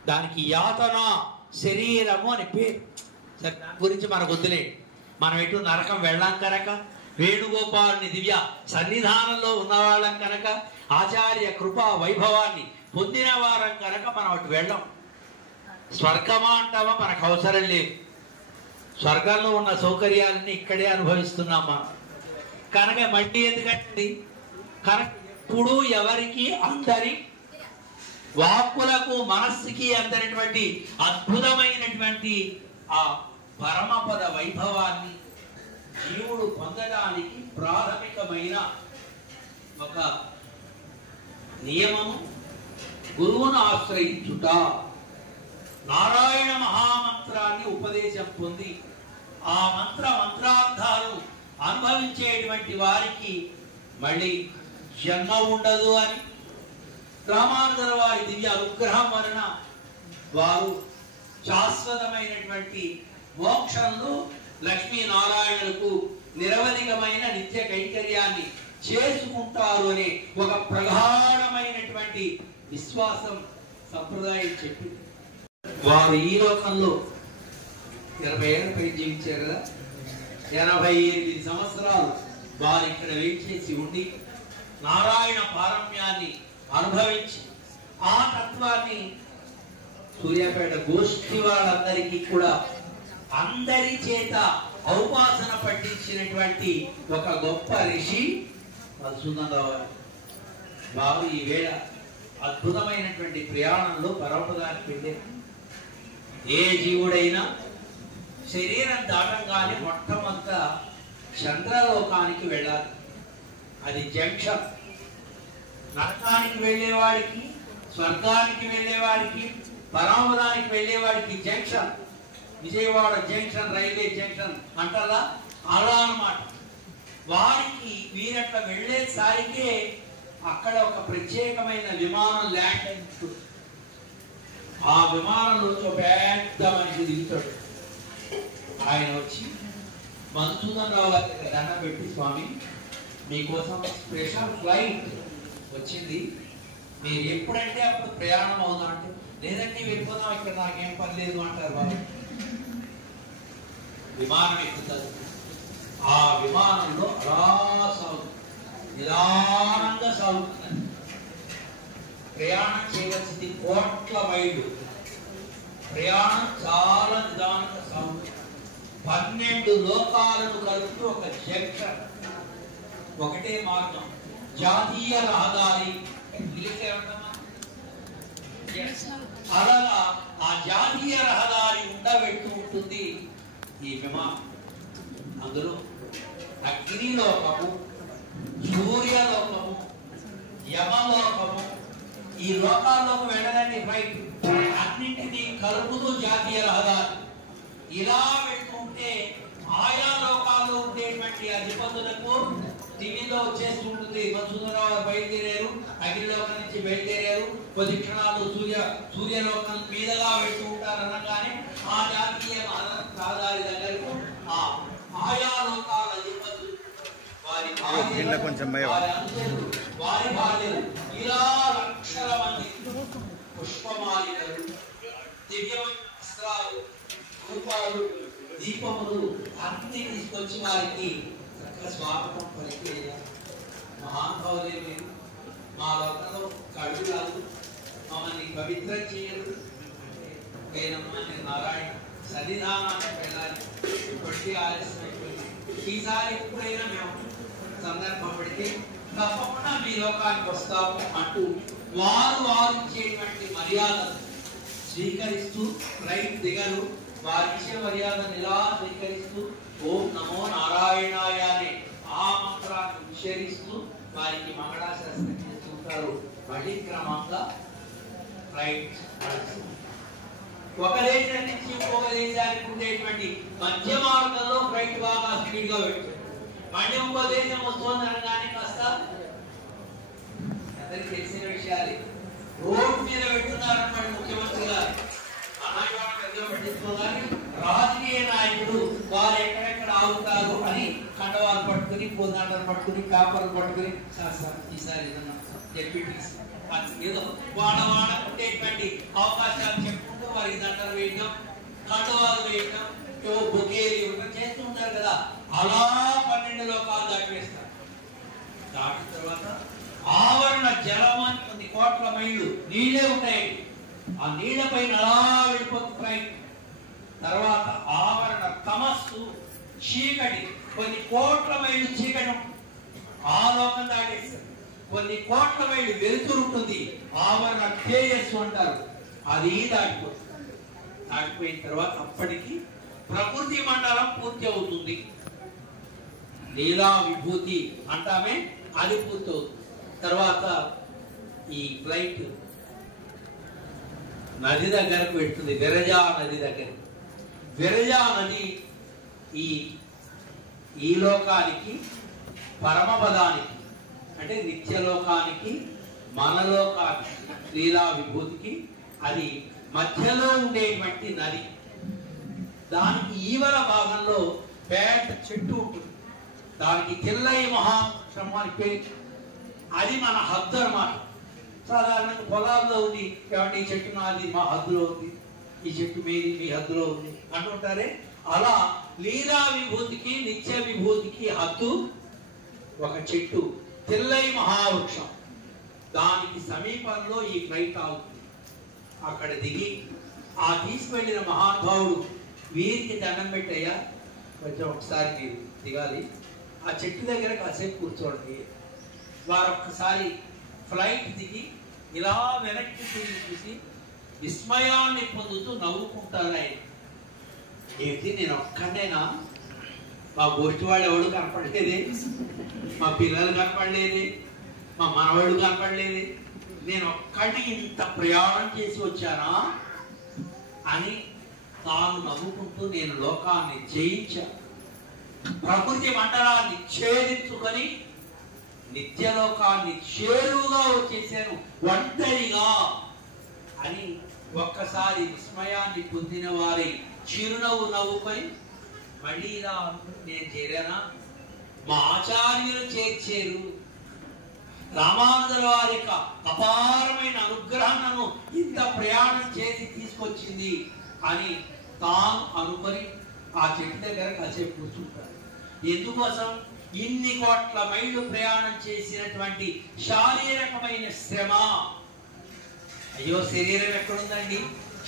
దానికి యాతన శరీరము అని పేరు. సరే, దాని గురించి మనకు వద్దులే. మనం ఎటు నరకం వెళ్ళాం కనుక, వేణుగోపాలుని దివ్య సన్నిధానంలో ఉన్నవాళ్ళం కనుక, ఆచార్య కృపా వైభవాన్ని పొందిన వారం కనుక మనం అటు వెళ్ళాం. స్వర్గమా అంటామా? మనకు అవసరం లేదు. స్వర్గంలో ఉన్న సౌకర్యాలన్నీ ఇక్కడే అనుభవిస్తున్నాం మనం కనుక. మళ్ళీ ఎందుకంటే కనుక ఎప్పుడు ఎవరికి అందరి వాక్కులకు మనస్సుకి అందరినటువంటి అద్భుతమైనటువంటి ఆ పరమపద వైభవాన్ని జీవుడు పొందడానికి ప్రాథమికమైన ఒక నియమము గురువును ఆశ్రయించుట. నారాయణ మహామంత్రాన్ని ఉపదేశం పొంది ఆ మంత్రార్థాలు అనుభవించేటువంటి వారికి మళ్ళీ జన్మ ఉండదు అని రామానుజుల వారి దివ్య అనుగ్రహం వలన వారు శాశ్వతమైనటువంటి మోక్షంలో లక్ష్మీనారాయణులకు నిరవధికమైన నిత్య కైంకర్యాన్ని చేసుకుంటారు అనే ఒక ప్రగాఢమైనటువంటి విశ్వాసం సంప్రదాయం చెప్పింది. వారు ఈ లోకంలో 80 ఏళ్ళపై జీవించారు కదా. 88 సంవత్సరాలు వారు ఇక్కడ వేచేసి ఉండి నారాయణ పారమ్యాన్ని అనుభవించి ఆ తత్వాన్ని సూర్యాపేట గోష్ఠి వాళ్ళందరికీ కూడా అందరి చేత ఔపాసన పట్టించినటువంటి ఒక గొప్ప ఋషి మధుసూదనరావు వారు ఈ వేళ అద్భుతమైనటువంటి ప్రయాణంలో పరమపదానికి వెళ్ళే ఏ జీవుడైనా శరీరం దాటంగానే మొట్టమొదట చంద్రలోకానికి వెళ్ళాలి. అది జంక్షన్. నరకానికి వెళ్ళేవాడికి, స్వర్గానికి వెళ్ళేవాడికి, పరమపదానికి వెళ్ళేవాడికి junction. Vijayawada junction, railway junction అంటారా, అలా అన్నమాట. వారికి వీరట్లా వెళ్ళేసరికే అక్కడ ఒక ప్రత్యేకమైన విమానం ల్యాండ్ అయింది. ఆ విమానంలో పెద్ద మనిషి దిగుతాడు. ఆయన వచ్చి మధుసూదనరావు గారికి దండం పెట్టి, స్వామి మీకోసం స్పెషల్ ఫ్లైట్ వచ్చింది, మీరు ఎప్పుడంటే అప్పుడు ప్రయాణం అవుదాం అంటే, లేదంటే వెళ్ళిపోదాం, ఇక్కడ నాకేం పని లేదు అంటారు బాబు. విమానం ఎక్కుతారు. ఆ విమానంలో అలా సాగుతుంది, నిదానంగా సాగుతుంది. ప్రయాణం చేయవలసింది కోట్ల మైళ్ళు. ప్రయాణం చాలా నిదానంగా సాగుతుంది. 12 లోకాలను కలుపుతూ ఒక జంక్షన్, ఒకటే మార్గం, జాతీయ రహదారి. అలాగా ఆ జాతీయ రహదారి ఉండబెడుతూ ఉంటుంది ఈ విమానం. అందులో అగ్నిలోకము, సూర్యలోకము, యమలోకము, ఈ లోకాల్లోకి వెళ్ళడానికి ఫ్లైట్ అన్నింటినీ కలుపుతూ జాతీయ రహదారి. ఇలా వెళ్తుంటే ఆయా లోకాల్లో ఉండేటువంటి అధిపతులకు టీవీలో వచ్చేస్తుంటుంది, మధుసూదనరావు బయలుదేరారు, అగ్నిలోకం నుంచి బయలుదేరారు, కొద్ది క్షణాలు సూర్యలోకం మీదగా వెళ్తూ ఉంటారు అనగానే ఆ జాతీయ రహదారి దగ్గరకు ఆయా లోకాల అధిపతులు, వారి భార్యలు, ఇలా లక్షల మంది పుష్పమాలికలు, దివ్యమైన వస్త్రాలు, రూపాలు, దీపములు అన్ని తీసుకొచ్చి వారికి స్వాగతం పలికే మహానుభావులే మీరు. మా లోకంలో కడుగులాలు మమ్మల్ని పవిత్రం చేయరు. నేను నారాయణ సన్నిధానానికి వెళ్ళాలి, ఇప్పటికీ ఆలస్యమైపోయింది. ఈసారి ఎప్పుడైనా మేము సందర్భం పడితే తప్పకుండా మీ లోకానికి వస్తాము అంటూ వారు ఇచ్చేటువంటి మర్యాదలు స్వీకరిస్తూ ఫ్లైట్ దిగరు. వారి ఇచ్చే మర్యాదను ఇలా స్వీకరిస్తూ ఓం నమో నారాయణాయ అనే ఆ మంత్రాన్ని ఉచ్చరిస్తూ వారికి మంగళాశాస్త్రం చేస్తుంటారు. మళ్ళీ క్రమంగా ఫ్లైట్ ఒక దేశం నుంచి ఇంకొక దేశానికి ఉండేటువంటి మధ్య మార్గంలో ఫ్లైట్ బాగా స్పీడ్ గా వెళ్తుంది. మళ్ళీ ఇంకో దేశం వస్తుంది అనగానే కాస్త అందరికి తెలిసిన విషయాలు రోడ్డు మీద పెట్టున్నారన్నమాట ముఖ్యమంత్రి గారు. రాజకీయ నాయకుడు వారు ఎక్కడెక్కడ ఆగుతారు అని కండవాలు పట్టుకుని, పొందాటలు పట్టుకుని, పేపర్లు పట్టుకుని ఈసారి ఏదో వాడ ఉండేటువంటి అవకాశాలు చెప్పుకుంటూ వారికి దండలు వేయడం, కండవాలు వేయడం, బొకేలు ఇవ్వడం చేస్తూ ఉంటారు కదా. అలా 12 లోకాలు దాటివేస్తారు. దాటిన తర్వాత ఆవరణ జలం అని కొన్ని కోట్ల మైళ్ళు నీళ్ళే ఉంటాయి. ఆ నీళ్ల పైన అలా వెళ్ళిపోతున్నాయి. తర్వాత ఆవరణ తమస్సు, చీకటి, కొన్ని కోట్ల మైళ్ళు చీకటి, ఆ లోకం దాటేస్తారు. కొన్ని కోట్ల మైళ్ళు వెలుతురు ఉంటుంది, ఆవరణ తేజస్సు అంటారు, అది దాటిపోతుంది. దాటిపోయిన తర్వాత అప్పటికి ప్రకృతి మండలం పూర్తి అవుతుంది. లీలా విభూతి అంటామే, అది పూర్తి అవుతుంది. తర్వాత ఈ ఫ్లైట్ నది దగ్గరకు వెళ్తుంది, విరజా నది దగ్గర. విరజా నది ఈ లోకానికి, పరమపదానికి అంటే నిత్యలోకానికి, మనలోకానికి, లీలా విభూతికి అది మధ్యలో ఉండేటువంటి నది. దానికి ఈవల భాగంలో పెద్ద చెట్టు ఉంటుంది, దానికి తిల్లయ్య మహావృక్షం అని పేరు. అది మన హద్దు అన్నమాట. సాధారణంగా పొలాల్లో ఉంది, కాబట్టి ఈ చెట్టు నాది, మా హద్దులో ఉంది, ఈ చెట్టు మీది, మీ హద్దులో ఉంది అంటుంటారే. అలా లీలా విభూతికి, నిత్య విభూతికి హద్దు ఒక చెట్టు, తిల్లయ్య మహావృక్షం. దానికి సమీపంలో ఈ ఫ్లైట్ ఆగుతుంది. అక్కడ దిగి ఆ తీసుకెళ్లిన మహానుభావుడు వీరికి దండం పెట్టయ్యా, కొంచెం ఒకసారి మీరు దిగాలి. ఆ చెట్టు దగ్గర కాసేపు కూర్చోండి. వారు ఒక్కసారి ఫ్లైట్ దిగి ఇలా వెనక్కి తిరిగి చూసి విస్మయాన్ని పొందుతూ నవ్వుకుంటారు. ఆయన ఏంటి నేను ఒక్కడేనా? మా గోష్ఠి వాళ్ళు ఎవడు కనపడలేదే, మా పిల్లలు కనపడలేదే, మా మనవాళ్ళు కనపడలేదే, నేను ఒక్కడి ఇంత ప్రయాణం చేసి వచ్చానా అని తాను నవ్వుకుంటూ నేను లోకాన్ని జయించాను, ప్రకృతి మండలాన్ని ఛేదించుకొని నిత్యలోకాన్ని చేరువుగా వచ్చేసాను ఒంటరిగా అని ఒక్కసారి విస్మయాన్ని పొందిన వారి చిరునవ్వు నవ్వుకొని మళ్ళీ ఇలా అనుకుని నేను చేరానా? మా ఆచార్యులు చేర్చేరు. రామానుజుల వారి యొక్క అపారమైన అనుగ్రహం నన్ను ఇంత ప్రయాణం చేసి తీసుకొచ్చింది అని తాను అనుకొని ఆ చెట్టు దగ్గర కాసేపు కూర్చుంటారు. ఎందుకోసం? ఇన్ని కోట్ల మైళ్ళు ప్రయాణం చేసినటువంటి శారీరకమైన శ్రమ. అయ్యో శరీరం ఎక్కడుందండి,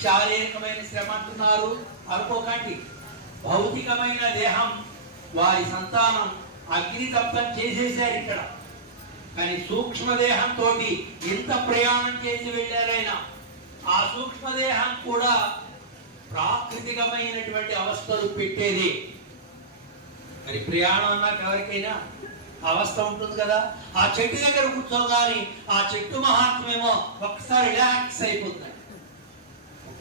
శారీరకమైన శ్రమ అంటున్నారు అనుకోకండి. భౌతికమైన దేహం వారి సంతానం అగ్నిదగ్ధం చేసేసారు ఇక్కడ. కానీ సూక్ష్మదేహంతో ఇంత ప్రయాణం చేసి వెళ్ళారైనా ఆ సూక్ష్మదేహం కూడా ప్రాకృతికమైనటువంటి అవస్థలు పెట్టేది. మరి ప్రయాణం అన్నాక ఎవరికైనా అవస్థ ఉంటుంది కదా. ఆ చెట్టు దగ్గర కూర్చోగాని ఆ చెట్టు మహాత్మేమో ఒక్కసారి రిలాక్స్ అయిపోతుంది.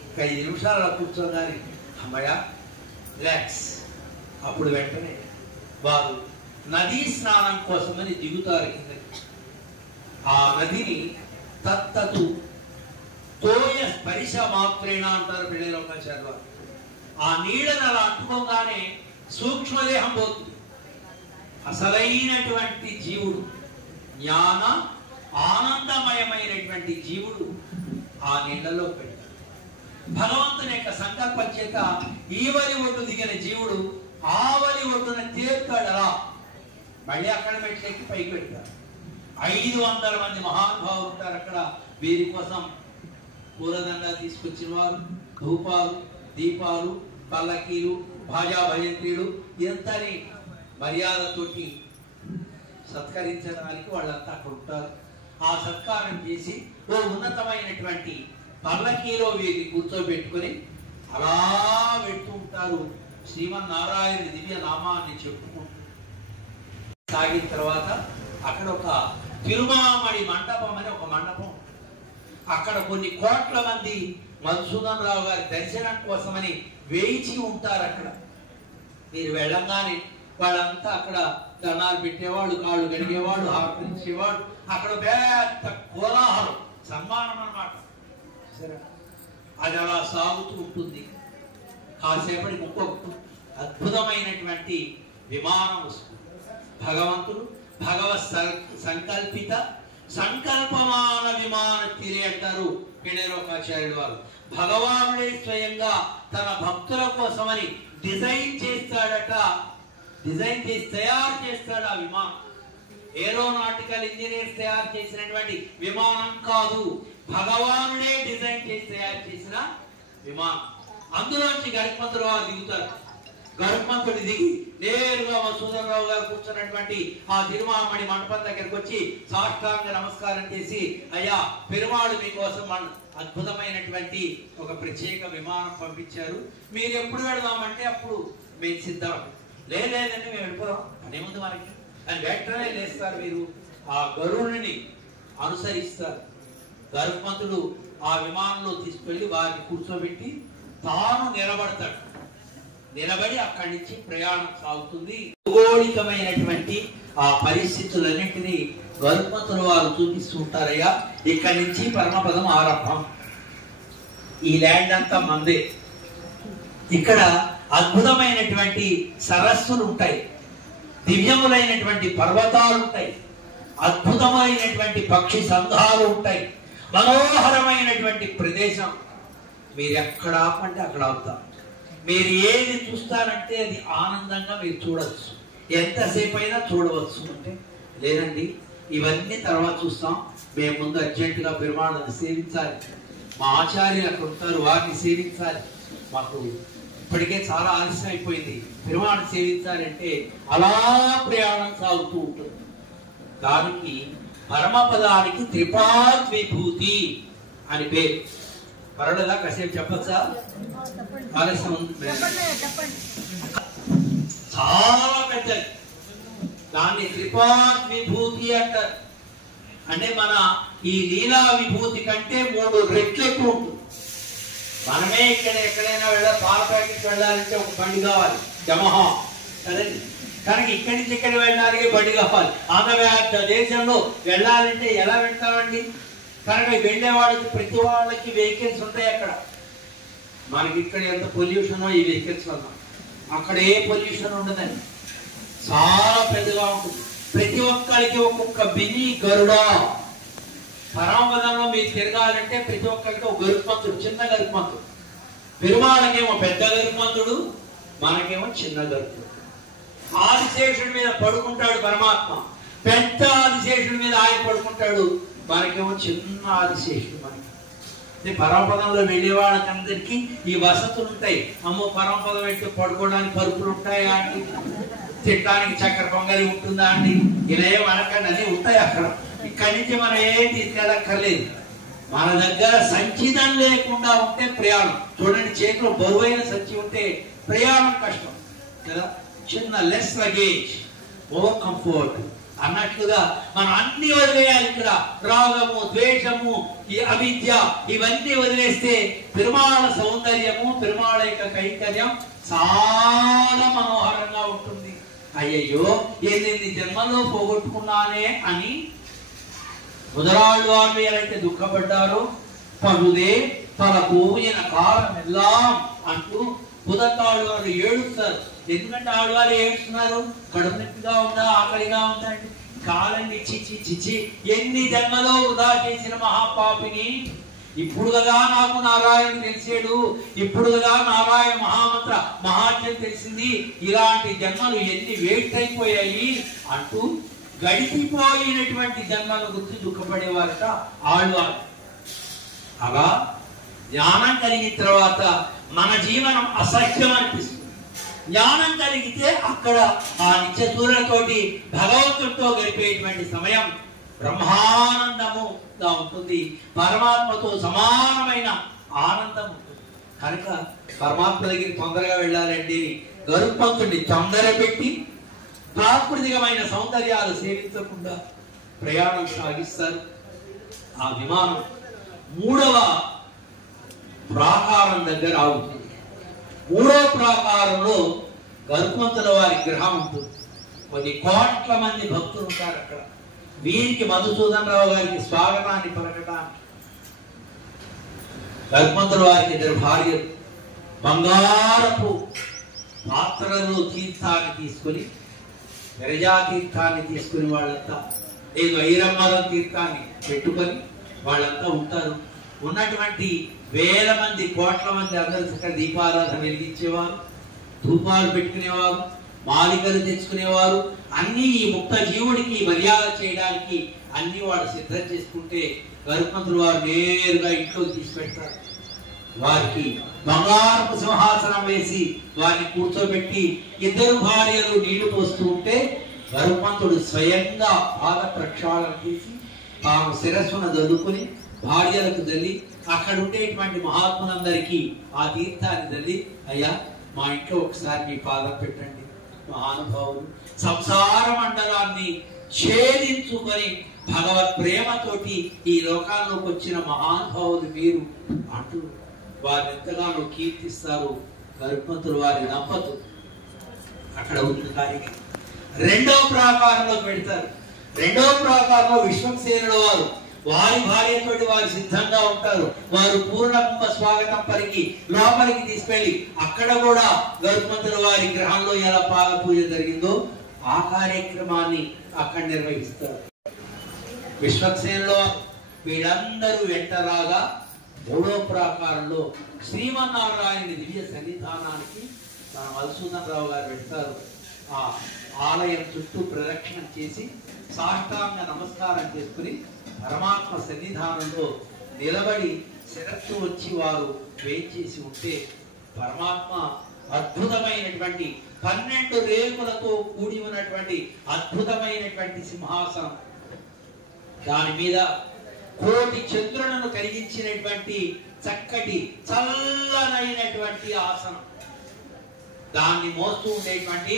ఒక 5 నిమిషాలు కూర్చోగాని అమ్మయ్య రిలాక్స్. అప్పుడు వెంటనే వారు నదీ స్నానం కోసమని దిగుతారు కిందకి. ఆ నదిని తత్తు తోయ స్పర్శ మాత్రేణ అంటారు పిల్లలోకాచార్య వారు. ఆ నీళ్ళని అలా అంటుకోగానే సూక్ష్మదేహం పోతుంది. అసలైనటువంటి జీవుడు, జ్ఞాన ఆనందమయమైనటువంటి జీవుడు ఆ నీళ్లలో పెడతాడు. భగవంతుని యొక్క సంకల్పం చేత ఈవలి ఒడ్డు దిగిన జీవుడు ఆవలి ఒడ్డున తేలుతాడు. అలా మళ్ళీ అక్కడ మెట్లెక్కి పైకి పెడతారు. 500 మంది మహానుభావులు ఉంటారు అక్కడ. వీరి కోసం పూలదండ తీసుకొచ్చిన వారు, ధూపాలు, దీపాలు, పల్లకీలు, భాజా భజంత్రీలు ఎంతని మర్యాదతోటి సత్కరించడానికి వాళ్ళంతా అక్కడ ఉంటారు. ఆ సత్కారం చేసి ఓ ఉన్నతమైనటువంటి పల్లకీలో వీరిని కూర్చోబెట్టుకొని అలా పెడుతూ ఉంటారు. శ్రీమన్నారాయణ దివ్య నామాన్ని చెప్పుకుంటూ సాగిన తర్వాత అక్కడ ఒక తిరుమామణి మండపం అని ఒక మండపం. అక్కడ కొన్ని కోట్ల మంది మధుసూదన్ రావు గారి దర్శనం కోసమని వేచి ఉంటారు. అక్కడ మీరు వెళ్ళంగానే వాళ్ళంతా అక్కడ దండాలు పెట్టేవాళ్ళు, కాళ్ళు గడిగేవాళ్ళు, హారతించేవాళ్ళు. అక్కడ పెద్ద కోలాహలం, సన్మానం అన్నమాట. సరే, అది అలా సాగుతూ ఉంటుంది. కాసేపటి ఇంకొక అద్భుతమైనటువంటి విమానం వస్తుంది. భగవంతుడు భగవత్ సంకల్పిత సంకల్పమాన విమాన తీరే అంటారు పిళ్ళలోకాచార్యుల వారు. భగవానుడే స్వయంగా తన భక్తుల కోసమని డిజైన్ చేస్తాడట. డిజైన్ చేసి తయారు చేస్తాడు ఆ విమానం. ఏరోనాటికల్ ఇంజనీర్స్ తయారు చేసినటువంటి విమానం కాదు, భగవానుడే డిజైన్ చేసి తయారు చేసిన విమానం. అందులోంచి గరుత్మంతుడు వారు దిగుతారు. గరుత్మంతుడు దిగి నేరుగా మధుసూదన్ రావు గారు కూర్చున్నటువంటి ఆ తిరుమామణి మండపం దగ్గరకు వచ్చి సాష్టాంగ నమస్కారం చేసి, అయ్యా పెరుమాళు మీకోసం అద్భుతమైనటువంటి ఒక ప్రత్యేక విమానం పంపించారు, మీరు ఎప్పుడు వెళదామంటే అప్పుడు మేము సిద్ధం. లేదండి మేము వెళ్ళిపోదాం అనేముంది మనకి అని వెంటనే లేస్తారు. మీరు ఆ గరుడుని అనుసరిస్తారు. గరుత్మంతుడు ఆ విమానంలో తీసుకెళ్లి వారిని కూర్చోబెట్టి తాను నిలబడతాడు. నిలబడి అక్కడి నుంచి ప్రయాణం సాగుతుంది. భౌగోళికమైనటువంటి ఆ పరిస్థితులన్నింటినీ గరుత్మంతుల వారు చూపిస్తూ ఉంటారయ్యా. ఇక్కడి నుంచి పరమపదం ఆరంభం. ఈ ల్యాండ్ అంతా మందే. ఇక్కడ అద్భుతమైనటువంటి సరస్సులు ఉంటాయి, దివ్యములైనటువంటి పర్వతాలు ఉంటాయి, అద్భుతమైనటువంటి పక్షి సంఘాలు ఉంటాయి, మనోహరమైనటువంటి ప్రదేశం. మీరు ఎక్కడ ఆపంటే అక్కడ ఆపుతారు. మీరు ఏది చూస్తారంటే అది ఆనందంగా మీరు చూడవచ్చు, ఎంతసేపు అయినా చూడవచ్చు. అంటే లేదండి ఇవన్నీ తర్వాత చూస్తాం, మేము ముందు అర్జెంటుగా పెరుమాళని సేవించాలి, మా ఆచార్యులు అక్కడ ఉంటారు వారిని సేవించాలి, మాకు ఇప్పటికే చాలా ఆలస్యం అయిపోయింది. పెరుమాళ్ సేవించాలంటే అలా ప్రయాణం సాగుతూ ఉంటుంది. దానికి పరమపదానికి త్రిపాద్విభూతి అని పేరు. పర్వాలేదా కాసేపు చెప్పచ్చా? ఆలస్యం చాలా పెద్దది. దాన్ని త్రిపాద్విభూతి అంటారు. అంటే మన ఈ లీలా విభూతి కంటే 3 రెట్లు ఎక్కువ ఉంటుంది. మనమే ఇక్కడ ఎక్కడైనా పాల ప్యాకెట్ వెళ్ళాలంటే ఒక బండి కావాలి, యమహా కదండి. కానీ ఇక్కడి నుంచి ఇక్కడ వెళ్ళడానికి బండి కావాలి. ఆంధ్ర దేశంలో వెళ్ళాలంటే ఎలా వెళ్తామండి? కనుక వెళ్ళే వాళ్ళకి ప్రతి వాళ్ళకి వెహికల్స్ ఉంటాయి. అక్కడ మనకి ఇక్కడ ఎంత పొల్యూషన్ ఈ వెహికల్స్ వల్ల, అక్కడ ఏ పొల్యూషన్ ఉండదండి. చాలా పెద్దగా ఉంటుంది. ప్రతి ఒక్కరికి ఒక్కొక్క మినీ గరుడ. పరమపదంలో మీరు తిరగాలంటే ప్రతి ఒక్కరికి ఒక గరుత్మంతుడు, చిన్న గరుత్మంతుడు. పెరుమాళకేమో పెద్ద గరుత్మంతుడు, మనకేమో చిన్న గరుత్మంతుడు. ఆదిశేషుడి మీద పడుకుంటాడు పరమాత్మ, పెద్ద ఆదిశేషుడి మీద ఆయన పడుకుంటాడు, మనకేమో చిన్న ఆదిశేషుడు. మనకి పరమపదంలో వెళ్ళే వాళ్ళకందరికీ ఈ వసతులు ఉంటాయి. అమ్మో పరమపదం వెళ్తే పడుకోవడానికి పరుపులు ఉంటాయా అండి, తినడానికి చక్కెర పొంగలి ఉంటుందా అండి, ఇలా ఏమనకండి, అన్నీ ఉంటాయి అక్కడ. ఇక్కడి నుంచి మనం ఏం తీసుకెళ్ళక్కర్లేదు. మన దగ్గర సంచితం లేకుండా ఉంటే ప్రయాణం. చూడండి, చేతిలో బరువైన సంచి ఉంటే ప్రయాణం కష్టం కదా. చిన్న లెస్ లగేజ్, మోర్ కంఫర్ట్ అన్నట్లుగా మనం అన్ని వదిలేయాలి. ఇక్కడ రాగము, ద్వేషము, ఈ అవిద్య ఇవన్నీ వదిలేస్తే పెరుమాళ సౌందర్యము, పెరుమాళ యొక్క కైంకర్యం చాలా మనోహరంగా ఉంటుంది. అయ్యయ్యో ఎన్ని జన్మల్లో పోగొట్టుకున్నానే అని முதலாழ்வார் ఎవరైతే దుఃఖపడ్డారో పనుదే తన పోయిన కాలం ఎల్లాం అంటూ బుధతాళ్వారు ఏడుస్తారు. ఎందుకంటే ఆళ్వారు ఏడుస్తున్నారు, కడుపు నొప్పిగా ఉందా, ఆకలిగా ఉందా అంటే కాలం చిచ్చి చిచ్చి ఎన్ని జన్మలో వృధా చేసిన మహాపాపిని, ఇప్పుడు కదా నాకు నారాయణ తెలిసాడు, ఇప్పుడు కదా నారాయణ మహామంత్ర మహాత్మ్యం తెలిసింది, ఇలాంటి జన్మలు ఎన్ని వేస్ట్ అయిపోయాయి అంటూ గడిచిపోయినటువంటి జన్మల గురించి దుఃఖపడేవారట ఆళ్వారు. అలా జ్ఞానం కలిగిన తర్వాత మన జీవనం అసహ్యం అనిపిస్తుంది. జ్ఞానం కలిగితే అక్కడ ఆ నిత్యసూర్యులతోటి భగవంతుడితో గడిపేటువంటి సమయం బ్రహ్మానందముగా ఉంటుంది. పరమాత్మతో సమానమైన ఆనందం ఉంటుంది. కనుక పరమాత్మ దగ్గర తొందరగా వెళ్ళాలండి, గరుత్మంతుడిని తొందర పెట్టి ప్రాకృతికమైన సౌందర్యాలు సేవించకుండా ప్రయాణం సాగిస్తారు. ఆ విమానం 3వ ప్రాకారం దగ్గర ఆగుతుంది. 3వ ప్రాకారంలో గరుత్మంతుల వారి గ్రహం ఉంటుంది. కొన్ని కోట్ల మంది భక్తులు ఉంటారు అక్కడ. వీరికి మధుసూదన్ రావు గారికి స్వాగతాన్ని పలకటానికి గరుత్మంతుల వారికి 2 భార్యలు బంగారపు పాత్రలో తీర్థాన్ని తీసుకుని, విరజా తీర్థాన్ని తీసుకుని వాళ్ళంతా, లేదు ఐరమ్మల తీర్థాన్ని పెట్టుకొని వాళ్ళంతా ఉంటారు. ఉన్నటువంటి వేల మంది, కోట్ల మంది అందరూ చక్కగా దీపారాధన వెలిగించేవారు, ధూపాలు పెట్టుకునేవారు, మాలికలు తెచ్చుకునేవారు. అన్ని ఈ ముక్త జీవుడికి మర్యాద చేయడానికి అన్ని వాళ్ళు సిద్ధం చేసుకుంటే గరుత్మంతులు వారు నేరుగా ఇంట్లోకి తీసుకెళ్తారు. వారికి బంగారపు సింహాసనం వేసి వారిని కూర్చోబెట్టి 2 భార్యలు నీళ్లు పోస్తూ ఉంటే గరుత్మంతుడు స్వయంగా పాద ప్రక్షాళన చేసి తాను శిరస్సును దల్లుకుని భార్యలకు దల్లి అక్కడ ఉండేటువంటి మహాత్ములందరికీ ఆ తీర్థాన్ని దల్లి, అయ్యా మా ఇంట్లో ఒకసారి మీ పాదం పెట్టండి, మహానుభావులు సంసార మండలాన్ని ఛేదించుకొని భగవత్ ప్రేమతోటి ఈ లోకాల్లోకి వచ్చిన మహానుభావులు మీరు అంటూ వారిని ఎంతగానో కీర్తిస్తారు. గరుత్మంతులు వారి దంపతులు అక్కడ ఉన్న కార్యక్రమం 2వ ప్రాకారంలోకి పెడతారు. 2వ ప్రాకారంలో విశ్వక్సేనుల వారు వారి భార్యతోటి వారు సిద్ధంగా ఉంటారు. వారు పూర్ణకుంభ స్వాగతం పలికి లోపలికి తీసుకెళ్లి అక్కడ కూడా గరుత్మంతుల వారి గ్రహంలో ఎలా పాద పూజ జరిగిందో ఆ కార్యక్రమాన్ని అక్కడ నిర్వహిస్తారు. విశ్వక్సేనులో వీళ్ళందరూ వెంటరాగా 3వ ప్రాకారంలో శ్రీమన్నారాయణ దివ్య సన్నిధానానికి మన మధుసూదన్ రావు గారు వెళ్తారు. ఆ ఆలయం చుట్టూ ప్రదక్షిణ చేసి సాష్టాంగ నమస్కారం చేసుకుని పరమాత్మ సన్నిధానంలో నిలబడి శిరస్సు వచ్చి వారు వేయించేసి ఉంటే పరమాత్మ అద్భుతమైనటువంటి 12 రేకులతో కూడి ఉన్నటువంటి అద్భుతమైనటువంటి సింహాసనం. దాని మీద కోటి చంద్రులను కలిగించినటువంటి చక్కటి చల్లనైనటువంటి ఆసనం. దాన్ని మోస్తూ ఉండేటువంటి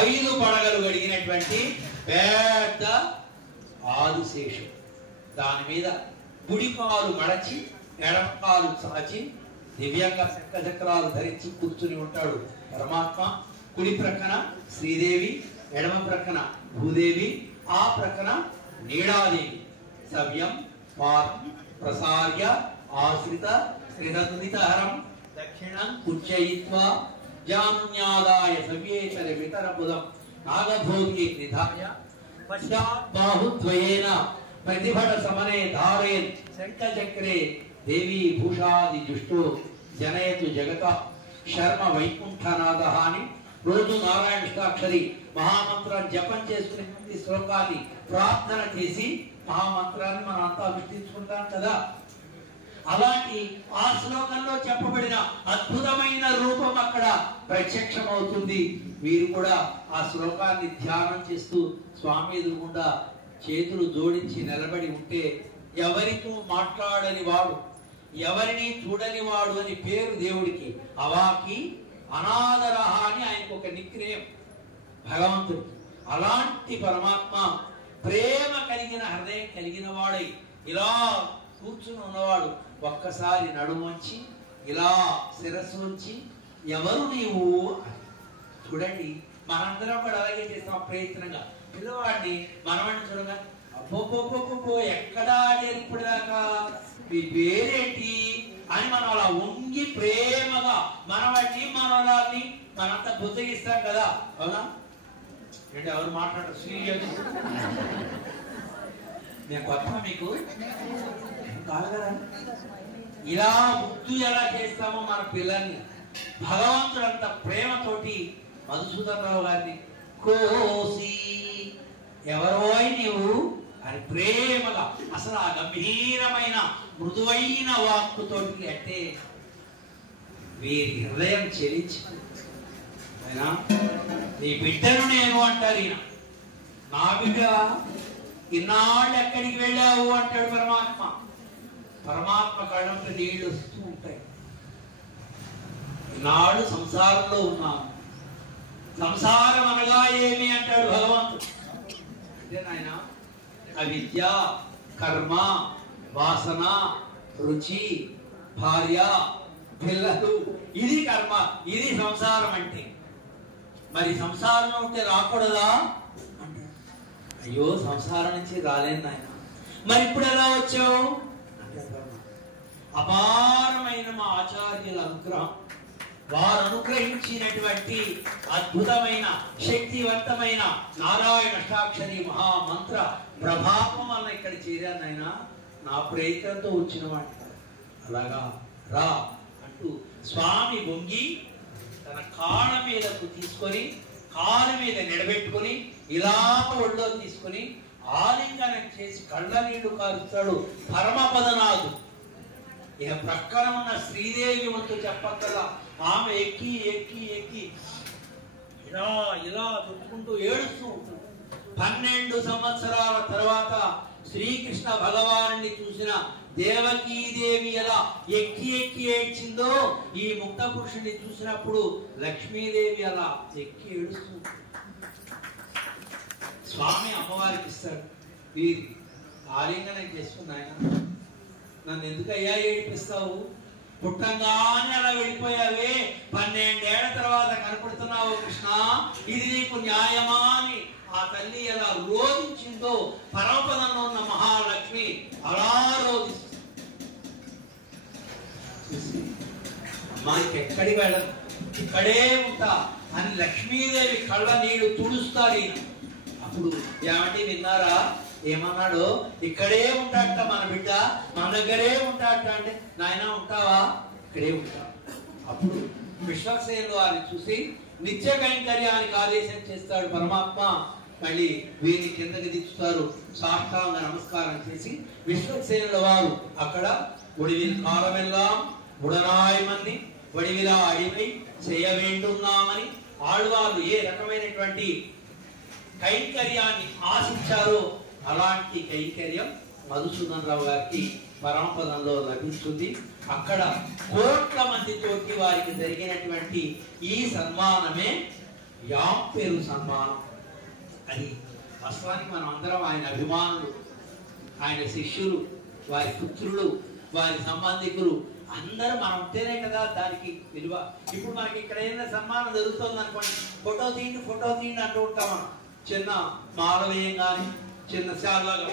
5 పడగలు కలిగినటువంటి పెద్ద ఆదిశేషం. దాని మీద కుడి కాలు మడచి ఎడమ కాలు చాచి దివ్యంగా చక్రాలు ధరించి కూర్చుని ఉంటాడు పరమాత్మ. కుడి ప్రక్కన శ్రీదేవి, ఎడమ ప్రక్కన భూదేవి, ఆ ప్రక్కన నీడాదేవి. సవ్యం ప్రసార్య ఆశ్రిత శ్రీరందితహరం దక్షిణం కుర్చయిత్వా జానున్యాదాయ సవ్యేతర వితరబుధం నాగభోగి నిధాయ పశ్చాత్ బాహుద్వయేన ప్రతిభట సమనే ధారేన్ శంఖచక్రే దేవీ భూషాది జుష్టో జనయతు జగత శర్మ వైకుంఠనాథ అని రోజు నారాయణ అష్టాక్షరి మహామంత్రాన్ని జపం చేసుకునే శ్లోకాన్ని ప్రార్థన చేసి మహామంత్రాన్ని మనం అంతా అనుష్ఠించుకుంటాం కదా. అలాంటి ఆ శ్లోకంలో చెప్పబడిన అద్భుతమైన రూపం అక్కడ ప్రత్యక్షమవుతుంది. మీరు కూడా ఆ శ్లోకాన్ని ధ్యానం చేస్తూ స్వామి ఎదురుగుండా చేతులు జోడించి నిలబడి ఉంటే ఎవరితో మాట్లాడని వాడు, ఎవరిని చూడని వాడు అని పేరు దేవుడికి. అవాకి అనాదరహ అని ఆయనకు ఒక నిక్నేమ్ భగవంతుడికి. అలాంటి పరమాత్మ ప్రేమ కలిగిన హృదయం కలిగిన వాడై ఇలా కూర్చుని ఉన్నవాడు ఒక్కసారి నడుమొంచి ఇలా శిరస్సు ఉంచి ఎవరు నీవు చూడండి. మనందరం కూడా అలాగే చేస్తాం ప్రయత్నంగా. పిల్లవాడిని మనవాడిని చూడగా అబ్బో ఎక్కడా ఇప్పుడు దాకా మీ పేరేంటి అని మనం అలా వంగి ప్రేమగా మనవాడిని మనవరాల్ని మనంతా బుద్ధగిస్తాం కదా. అవునా? అంటే ఎవరు మాట్లాడరు సీరియస్. నేను కొత్త మీకు కాదు కదా. ఇలా ముద్దు ఎలా చేస్తామో మన పిల్లల్ని భగవంతుడు అంత ప్రేమతోటి మధుసూదనరావు గారిని కోసి ఎవరో నీవు అని ప్రేమగా అసలు ఆ గంభీరమైన మృదువైన వాక్కుతోటి అంటే వీరి హృదయం చెలించి అయినా నీ బిడ్డను నేను అంటారు. ఈయన నా బిడ్డ ఇన్నాళ్ళు ఎక్కడికి వెళ్ళావు అంటాడు పరమాత్మ. పరమాత్మ కళ్ళంటే నీళ్ళు వస్తూ ఉంటాయి. ఇన్నాళ్ళు సంసారంలో ఉన్నాము. సంసారం అనగా ఏమి అంటాడు భగవంతుడు. అంటే నాయన అవిద్య, కర్మ, వాసన, రుచి, భార్య, పిల్లలు, ఇది కర్మ, ఇది సంసారం. అంటే మరి సంసారంలో ఉంటే రాకూడదా అంటే అయ్యో సంసారం నుంచి రాలేను నాయన. మరి ఇప్పుడు ఎలా వచ్చావు అంటే అపారమైన మా ఆచార్యుల అనుగ్రహం, వారు అనుగ్రహించినటువంటి అద్భుతమైన శక్తివంతమైన నారాయణ అష్టాక్షరి మహామంత్ర ప్రభావం వల్ల ఇక్కడ చేరాను ఆయన. నా ప్రయత్నంతో వచ్చిన వాటి అలాగా రా అంటూ స్వామి వంగి తన కాళ్ళ మీదకు తీసుకొని కాళ్ళ మీద నిలబెట్టుకొని ఇలా ఒళ్ళో తీసుకొని ఆలింగనం చేసి కళ్ళ నీళ్లు కారుస్తాడు పరమపదనాథు. ఇక ప్రక్కన ఉన్న శ్రీదేవి వంతు చెప్పక్కల ఆమె ఎక్కి ఎక్కి ఎక్కి ఇలా ఇలా దుట్టుకుంటూ ఏడుస్తూ ఉంటుంది. 12 సంవత్సరాల తర్వాత శ్రీకృష్ణ భగవానుని చూసిన దేవకీదేవి ఎలా ఎక్కి ఎక్కి ఏడ్చిందో ఈ ముక్త పురుషుని చూసినప్పుడు లక్ష్మీదేవి అలా ఎక్కి ఏడుస్తూ స్వామి అమ్మవారికి ఇస్తాడు. వీరి ఆలింగనం చేసుకున్నాయన నన్ను ఎందుకయ్యా ఏడిపిస్తావు? పుట్టంగానే అలా వెళ్ళిపోయావే, 12 ఏళ్ల తర్వాత కనపడుతున్నావు కృష్ణ, ఇది నీకు న్యాయమా అని ఆ తల్లి ఎలా రోధించిందో పరమపదంలో ఉన్న మహాలక్ష్మి అలా రోధిస్తుంది. అమ్మాయికి ఎక్కడికి వెళ్ళదు, ఇక్కడే ఉంటా అని లక్ష్మీదేవి కళ్ళ నీళ్లు తుడుస్తారు. అప్పుడు ఏమంటే విన్నారా ఏమన్నాడు? ఇక్కడే ఉంటాడట మన బిడ్డ, మన దగ్గరే ఉంటాడట. అంటే నాయన ఉంటావా? ఇక్కడే ఉంటా. అప్పుడు విశ్వక్సేనులు వారిని చూసి నిత్య కైంకర్యానికి ఆదేశం చేస్తాడు పరమాత్మ. మళ్ళీ వీరిని కిందకి దించుతారు. సాష్టాంగ నమస్కారం చేసి విశ్వక్సేనుల వారు అక్కడ ఒడివిల్ కాలమెల్లాం ఉడనాయమన్ని వడివిలా అడివై చేయవేంటున్నామని ఆళ్వారు ఏ రకమైనటువంటి కైంకర్యాన్ని ఆశించారో అలాంటి కైంకర్యం మధుసూదన్ రావు గారికి పరమపదంలో లభిస్తుంది. అక్కడ కోట్ల మందితోటి వారికి జరిగినటువంటి ఈ సన్మానమే యాంపెరు సన్మానం. అది వాస్తవానికి మనం అందరం ఆయన అభిమానులు, ఆయన శిష్యులు, వారి పుత్రులు, వారి సంబంధికులు అందరూ మనం ఉంటేనే కదా దానికి విలువ. ఇప్పుడు మనకి ఇక్కడ ఏదైనా సన్మానం జరుగుతుంది అనుకోండి, ఫోటో తీయండి అంటూ ఉంటాం. మనం చిన్న మాలవేయం కానీ చిన్న శాలువాగా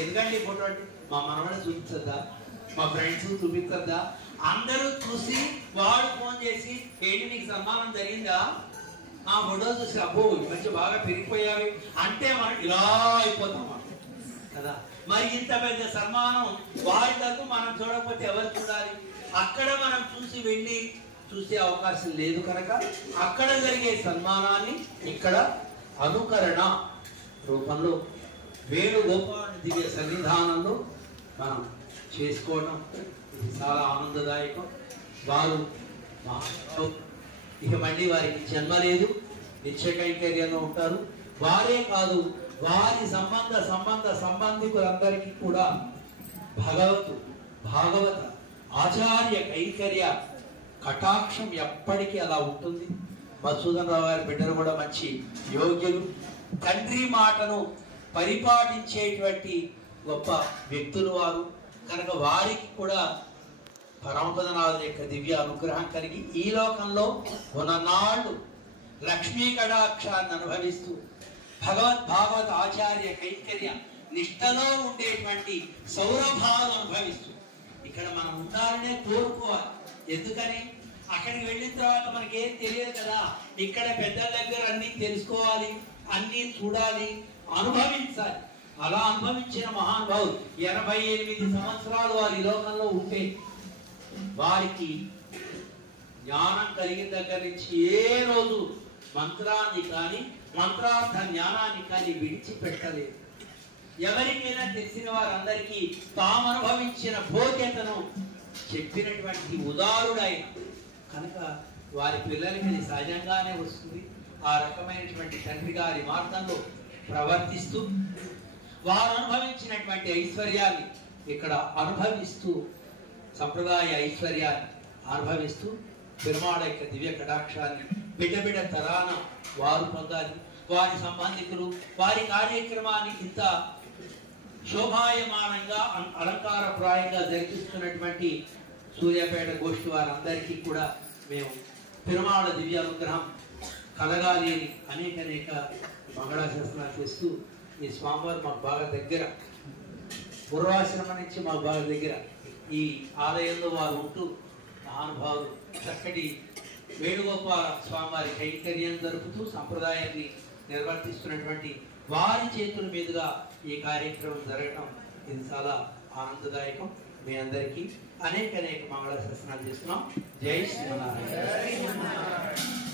ఎందుకండి ఫోటో అంటే మా మనవడే చూపించద్దా, మా ఫ్రెండ్స్ చూపించద్దా, అందరూ చూసి వాడు ఫోన్ చేసి ఏంటి నీకు సన్మానం జరిగిందా, ఆ ఫోటో చూసి అబ్బో మంచి బాగా పెరిగిపోయావి అంటే మనం ఇలా అయిపోతాం కదా. మరి ఇంత పెద్ద సన్మానం వాళ్లకు మనం చూడకపోతే ఎవరు చూడాలి? అక్కడ మనం చూసి వెళ్ళి చూసే అవకాశం లేదు కనుక అక్కడ జరిగే సన్మానాన్ని ఇక్కడ అనుకరణ రూపంలో వేణుగోపాల్ దివ్య సన్నిధానంలో మనం చేసుకోవడం ఇది చాలా ఆనందదాయకం. వారు ఇక మళ్ళీ వారికి జన్మ లేదు, నిత్య కైంకర్యంలో ఉంటారు. వారే కాదు, వారి సంబంధికులందరికీ కూడా భాగవత ఆచార్య కైంకర్య కటాక్షం ఎప్పటికీ అలా ఉంటుంది. మధుసూదన్ రావు గారి బిడ్డలు కూడా మంచి యోగ్యులు, తండ్రి మాటను పరిపాటించేటువంటి గొప్ప వ్యక్తులు వారు కనుక వారికి కూడా పరమపదనాథుని యొక్క దివ్య అనుగ్రహం కలిగి ఈ లోకంలో ఉన్ననాళ్ళు లక్ష్మీ కటాక్షాన్ని అనుభవిస్తూ భాగవత ఆచార్య కైంకర్య నిష్టలో ఉండేటువంటి సౌరభాలు అనుభవిస్తూ ఇక్కడ మనం ఉండాలనే కోరుకోవాలి. ఎందుకని అక్కడికి వెళ్ళిన తర్వాత మనకి ఏం తెలియదు కదా. ఇక్కడ పెద్దల దగ్గర అన్ని తెలుసుకోవాలి, అన్ని చూడాలి, అనుభవించాలి. అలా అనుభవించిన మహానుభావులు 88 సంవత్సరాలు వారి లోకంలో ఉంటే వారికి జ్ఞానం కలిగిన దగ్గర నుంచి ఏ రోజు మంత్రాన్ని కానీ మంత్రార్థ జ్ఞానాన్ని కానీ విడిచిపెట్టలేదు. ఎవరికైనా తెలిసిన వారందరికీ తాము అనుభవించిన భోగ్యతను చెప్పినటువంటి ఉదారుడైన కనుక వారి పిల్లలకి అది సహజంగానే వస్తుంది. ఆ రకమైనటువంటి తండ్రి గారి మార్గంలో ప్రవర్తిస్తూ వారు అనుభవించినటువంటి ఐశ్వర్యాన్ని ఇక్కడ అనుభవిస్తూ సంప్రదాయ ఐశ్వర్యాన్ని అనుభవిస్తూ పెరుమాళ యొక్క దివ్య కటాక్షాన్ని బిడ్డ తరాన వారు పొందాలి. వారి సంబంధికులు వారి కార్యక్రమాన్ని ఇంత శోభాయమానంగా అలంకారప్రాయంగా జరిపిస్తున్నటువంటి సూర్యాపేట గోష్ఠి వారందరికీ కూడా మేము పెరుమాళ దివ్య అనుగ్రహం కలగాలి అని అనేక మంగళాశాసనాలు చేస్తూ ఈ స్వామివారు మాకు బాగా దగ్గర, పూర్వాశ్రమం నుంచి మాకు బాగా దగ్గర, ఈ ఆలయంలో వారు ఉంటూ మహానుభావులు చక్కటి వేణుగోపాల స్వామివారి కైంకర్యం జరుపుతూ సంప్రదాయాన్ని నిర్వర్తిస్తున్నటువంటి వారి చేతుల మీదుగా ఈ కార్యక్రమం జరగడం ఇది చాలా ఆనందదాయకం. మీ అందరికీ అనేక మంగళాశాసనాలు చేస్తున్నాం. జై శ్రీమన్నారాయణ.